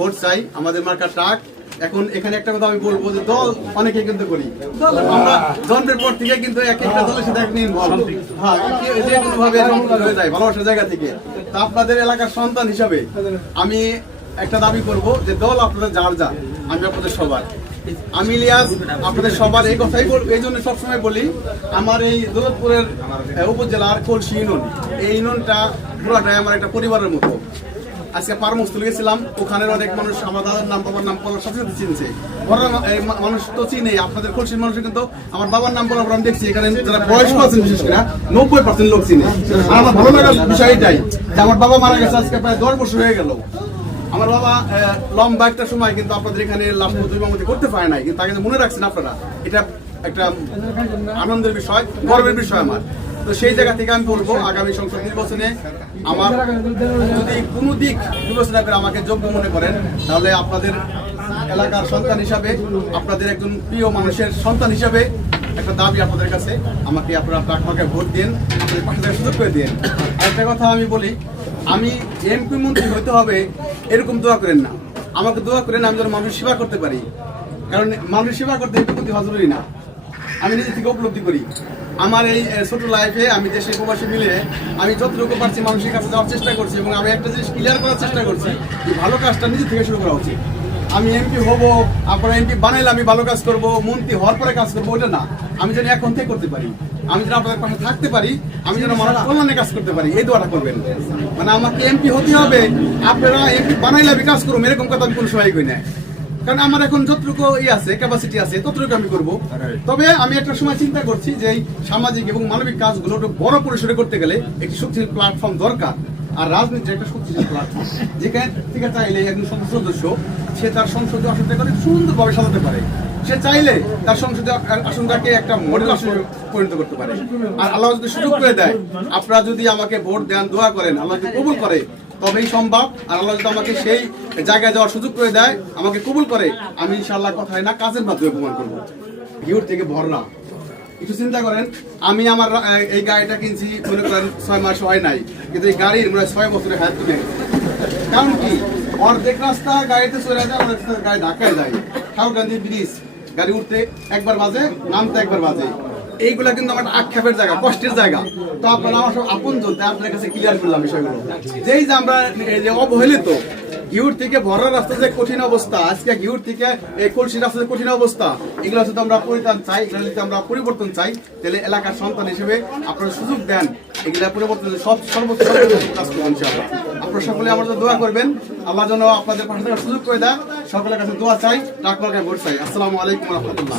Vote চাই, আমাদের মার্কা ট্রাক এখন এখানে একটা কথা আমি বলব যে দল অনেকে কিন্তু করি আমরা জন্মের পর থেকে কিন্তু এক একটা দলের সাথে এক ইনভলভ হ্যাঁ ভাবে হয়ে যায় ভালোবাসার জায়গা থেকে। তা আপনাদের এলাকার সন্তান হিসাবে আমি একটা দাবি করব যে দল আপনাদের যার যা, আমি আপনাদের সবার। আমি ইলিয়াস, আপনাদের সবার এই কথাই বল এই জন্য সবসময় বলি, আমার এই দৌলতপুরের উপজেলার কলসি ইউনিয়ন, এই ইউনিয়নটা পুরাটাই আমার একটা পরিবারের মতো। আজকে পারমস্থলে গেছিলাম, ওখানের অনেক মানুষ, আমার দাদার নাম, বাবার নাম বলার সাথে সাথে চিনছে। মানুষ তো চিনে আপনাদের কলসির মানুষ কিন্তু আমার বাবার নাম বলার পর আমি দেখছি, এখানে যারা বয়স্ক আছেন বিশেষ করে, নব্বই পার্সেন্ট লোক চিনে। আমার ভালো লাগার বিষয় এটাই যে আমার বাবা মারা গেছে আজকে প্রায় দশ বছর হয়ে গেল। আমার বাবা লম্বা একটা সময় কিন্তু আপনাদের এখানে লাভ মধ্যে করতে পারে নাই, কিন্তু তাকে মনে রাখছেন আপনারা। এটা একটা আনন্দের বিষয়, গর্বের বিষয় আমার। তো সেই জায়গা থেকে আমি বলব, আগামী সংসদ নির্বাচনে আমার যদি কোনো দিক বিবেচনা করে আমাকে যোগ্য মনে করেন, তাহলে আপনাদের এলাকার সন্তান হিসাবে, আপনাদের একজন প্রিয় মানুষের সন্তান হিসাবে একটা দাবি আপনাদের কাছে, আমাকে আপনারা আপনাকে ভোট দিন আপনাদের পাশে থাকার সুযোগ করে দিন। একটা কথা আমি বলি, আমি এমপি মন্ত্রী হতে হবে এরকম দোয়া করেন না। আমাকে দোয়া করেন, আমি যেন মানুষের সেবা করতে পারি। কারণ মানুষের সেবা করতে এমপি হওয়া জরুরি না। আমি নিজে থেকে উপলব্ধি করি। আমার এই ছোট লাইফে আমি দেশের প্রবাসী মিলে আমি যতটুকু পারছি মানুষের কাছে যাওয়ার চেষ্টা করছি এবং আমি একটা জিনিস ক্লিয়ার করার চেষ্টা করছি ভালো কাজটা নিজে থেকে শুরু করা উচিত। আমি এমপি হব, আপনার এমপি বানাইলে আমি ভালো কাজ করব, মন্ত্রী হওয়ার পরে কাজ করব ওটা না। আমি যেন এখন থেকে করতে পারি। আমি যেন আপনাদের পাশে থাকতে পারি, আমি যেন মানুষ কল্যাণে কাজ করতে পারি, এই দোয়াটা করবেন। মানে আমাকে এমপি হতে হবে, আপনারা এমপি বানাইলে আমি কাজ করব এরকম কথা আমি কোনো সময় কই না কারণ আমার এখন যতটুকু ই আছে ক্যাপাসিটি আছে ততটুকু আমি করব। তবে আমি একটা সময় চিন্তা করছি যে এই সামাজিক এবং মানবিক কাজগুলো একটু বড় পরিসরে করতে গেলে একটি শক্তিশালী প্ল্যাটফর্ম দরকার। আর রাজনীতির একটা শক্তিশালী প্ল্যাটফর্ম যেখানে থেকে চাইলে একজন সংসদ সদস্য সে তার সংসদে আসনটা করে সুন্দরভাবে সাজাতে পারে। সে চাইলে তার সংসদে আসনটাকে একটা মডেল আসনে পরিণত করতে পারে। আর আল্লাহ যদি সুযোগ করে দেয় আপনারা যদি আমাকে ভোট দেন দোয়া করেন আল্লাহ যদি কবুল করে তবেই সম্ভব। আর আল্লাহ যদি আমাকে সেই জায়গায় যাওয়ার সুযোগ করে দেয়, আমাকে কবুল করে, আমি ইনশাল্লাহ কথায় না কাজের মাধ্যমে প্রমাণ করব। ভিউর থেকে ভরনা একটু চিন্তা করেন, আমি আমার এই গাড়িটা কিনছি, মনে করেন ছয় মাস হয় নাই, কিন্তু এই গাড়ির মনে হয় ছয় বছরের হায়াত তুলে কারণ কি? অর্ধেক রাস্তা গাড়িতে চলে যায়, অর্ধেক রাস্তা গাড়ি ঢাকায় যায়। ঠাকুরগান্ধী ব্রিজ, গাড়ি উঠতে একবার বাজে, নামতে একবার বাজে। এইগুলা কিন্তু আমার আক্ষেপের জায়গা, কষ্টের জায়গা। তো আপনারা আমার সব আপন জন আপনার কাছে ক্লিয়ার করলাম বিষয়গুলো। যেই যে আমরা অবহেলিত গিউর থেকে ভরা রাস্তা যে কঠিন অবস্থা, আজকে গিউর থেকে এই কলসি রাস্তা যে কঠিন অবস্থা, এগুলো যদি আমরা পরিত্রাণ চাই, এগুলো যদি আমরা পরিবর্তন চাই, তাহলে এলাকার সন্তান হিসেবে আপনারা সুযোগ দেন, এগুলা পরিবর্তন সব সর্বোচ্চ আপনারা সকলে আমার দোয়া করবেন, আল্লাহ যেন আপনাদের পাশে সুযোগ করে দেয়। সকলের কাছে দোয়া চাই ডাক ভোট চাই আসসালামু আলাইকুম রহমতুল্লাহ।